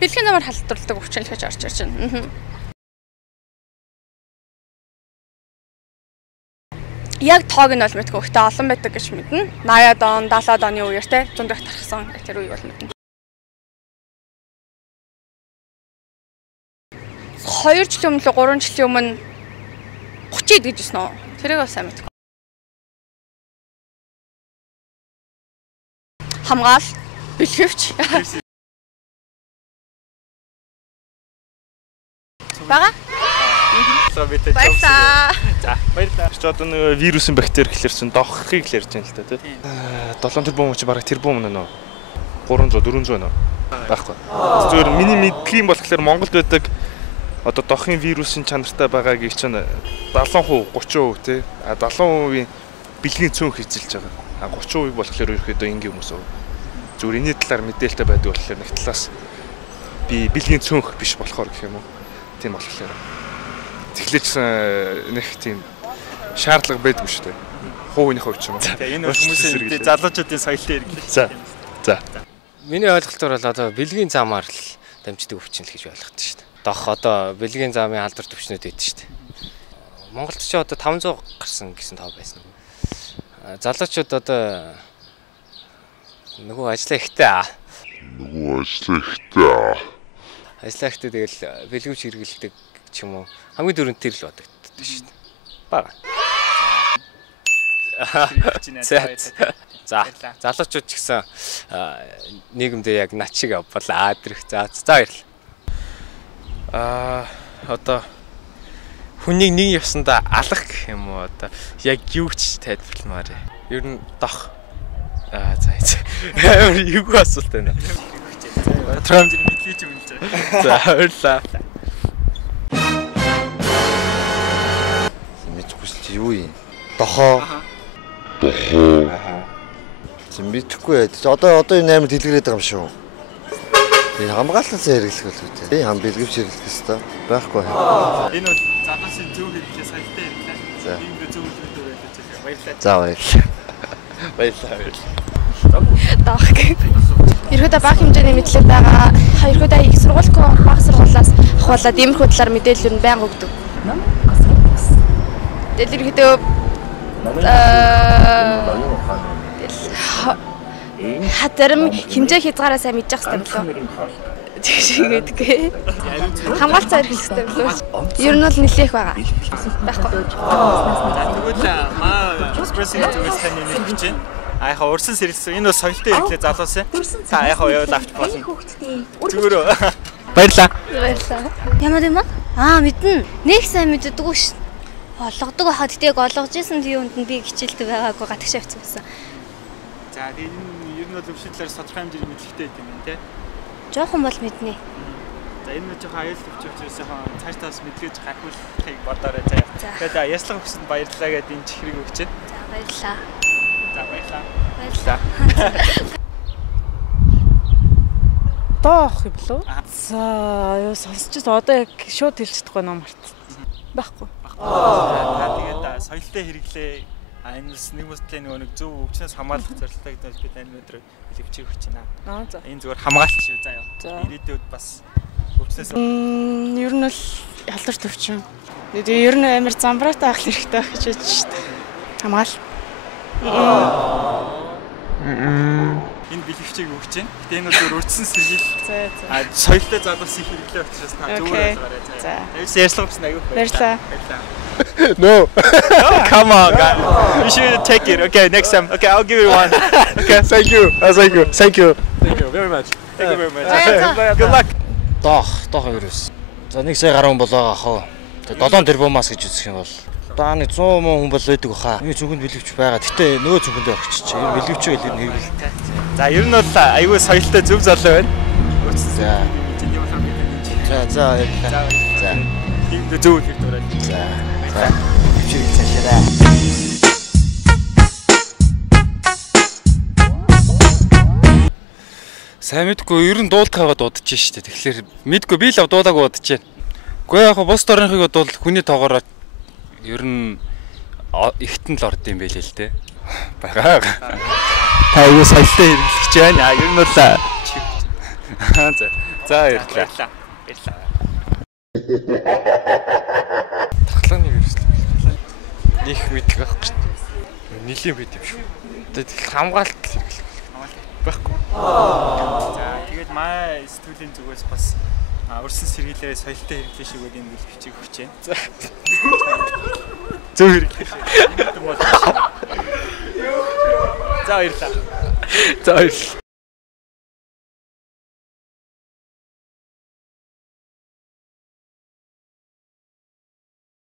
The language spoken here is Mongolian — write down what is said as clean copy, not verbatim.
Бэлгийн замаар халдварладаг өвчин л гэж орж ирж байна. Яг тоог нь бол мэдгүй. Гэхдээ олон байдаг гэж мэднэ. 80-аад он, 70-аад оны үеэр те зундах тархсан тэр үеийг бол мэднэ. 2 жилийн өмнө 3 жилийн өмнө 30 гэж хэлсэн үү? Тэрийг бас сайн мэдгүй. Хамгаал, бэлгэвч. Бага? Баярлалаа. За, баярлалаа. Чи одоо нэг вирусын бактери гэхэлэр чинь доххыг л ярьж байна л да тий. 7 тэрбум чи бараг тэрбум нэ. 300 400 нэ. Байхгүй. Зүгээр миний мэдлийн болохоор Монголд байдаг одоо дохын вирусын чанартай байгааг чинь 70% 30% тий. 70% бэлгийн цөөнх эзэлж байгаа. 30% болохоор ерөөхдөө ингийн хүмүүс өө. Зүгээр энэ талаар мэдээлэлтэй байдаг болохоор нэг талаас би бэлгийн цөөнх биш болохоор гэх юм уу. Тийм болохоор. Тэгэхээр нэг тийм шаардлага байдгүй шүү дээ. Хувийнхээ хувьд ч юм уу. Энэ хүмүүсийн залуучуудын соёлын хэрэглээ. За. Миний ойлголтоор бол одоо бэлгийн замаар л дамждаг өвчин л гэж ойлгохдаг шүү дээ. Дох одоо бэлгийн замын алдар төвчнүүд байдаг шүү дээ. Монголд ч одоо 500 гарсан гэсэн тоо байсан. Залуучууд одоо нөгөө ажиллаа ихтэй. Ажиллаа ихтэй тэгэл бэлгэвч хэрэглэдэг ч юм уу хамгийн дөрөнд тэр л бодогддог шүү дээ. Бага. За залуучууд ч гэсэн нийгэмдээ яг над шиг явбалаа адрах. За баярлалаа. Одоо хүнийг нэг явсандаа алах гэх юм уу одоо яг юу ч тайлбарламаар. Ер нь дох. За. Юу асуулт байна. Трамж мэдлээ ч юм л. За баярлалаа. Юу юм? Дохоо. Мэдхгүй. Одоо энэ амар дэлгэрээд байгаа юм шүү. Энэ хамгаалалтаа хэрэглэх бол үү? Энэ хам бэлгэвч хэрэглэх ёстой. Байхгүй. Энэ бол залуусын зөв хэрэглээ соёлтой хэрэглээ. За. Ийм зөв зөв баярлалаа. За баярлалаа. Баярлалаа. Дох. Ерөөдөө бага хэмжээний мэдлэг байгаа. Ерөөдөө их сургуульгүй бага сургуулиас ахуулаад иймэрхүү талаар мэдээлэл нь байнга өгдөг. Дэлгэрэнтэй хатарм хэмжээ хязгаараа сайн мэдчих хэрэгтэй болов. Тэгш ингэдэг. Хамгаалцаа хэрэглэх хэрэгтэй болов. Ер нь бол нэлээх байгаа. Байхгүй. За тэгвэл экспрессийн зүгээс таны нэг гэж байна. Яхаа урсан сэрэлсэн. Энэ бол соёлтой хэрэглээ залуусан. Та яхаа явал авч болно. Зүгээр. Баярлалаа. Ямар юм аа? Мэднэ. Нэг сайн мэддэггүй ш. Олгодог байхад тийг олгож исэн юунд нь би хичээлтэй байгаагүй гадагш авчихсан байсан. За энэ ер нь бол өвшөлтлөөр тодорхой хэмжээний мэдлэгтэй гэдэг юм тий. Жохон бол мэднэ. За энэ нь жоохон аюул төвчөөс цааш таас мэдлэж гаргуулахыг бодоорой заяа. Тэгээд яслах өгсөнд баярлалаа гэдэг энэ чихрийг өгч байна. За баярлалаа. За баярлалаа. Баярлалаа. Доох юм болов? За юу сонсч одоо яг шууд хэлж чадахгүй ном март. Байхгүй. Та тэгээд соёлтой хэрэглээ энэс нэг мэтлээ нэг зөв өвчнөөс хамгаалах зорилттой гэдэг би тань өнөөдөр хэлвчээ өгч байна. За. Энэ зүгээр хамгаалч шүү заа юу. Ирээдүйд бас өвчнөөс ер нь л ялдар төвчин. Тэгээ ер нь амар замбраатай авах хэрэгтэй байх гэж бодож шүү дээ. Хамгаал. Энэ бэлгэвчийг өгч байна. Гэтэ энэ бол зөв өртсөн сэргийл. Соёлтой залуусын хэрэглээ учраас та зүгээр байгаарай. За. Тэрс ярьслах гэсэн аягүй баярлалаа. No. Come on, guys. You should take it. Okay, next time. Okay, I'll give you one. Okay, thank you. Thank you very much. Thank you very much. Good luck. Дох вирус. За нэг сая гаруй болоо ах. Тэгээ 7 тэрбумаас гэж үзэх юм бол дааны 100 хүн бол байдаг баха. Нэг зөвхөн бэлгэвч байгаа. Гэтэ нөгөө зөвхөндөө орчихчих. Энэ бэлгэвчээ л хэрэглээ. За ер нь бол аюу соёлтой зөв залуу байна. За. За. Тийм зөв үйл дураа. За. Бэлгэвчийг цаашаа. Сайн мэдгүй ер нь дуулахаа дуудаж штэ. Тэгэхээр мэдгүй би л дуулаагүй бодож байна. Гэхдээ яг бус дорынхыг бол хүний тоогоор ер нь ихтэн л орд юм байлээ л дээ. Бага. Та юу соёлтой хэрэглэж байна. Ер нь бол За баярлалаа. Баярлалаа. Тахлааны вирус л их мэдлэг авах гэж нилийн байд юм шүү. Тэгээд хамгаалалт хэрэглэх байхгүй. За тэгээд маа студийн зүгээс бас өрсөн сэргийлээрээ соёлтой хэрэглээ шиг үйл юм бичиг өгч байна. За. Зөв хэрэглээ. За баярлалаа. За баярлалаа.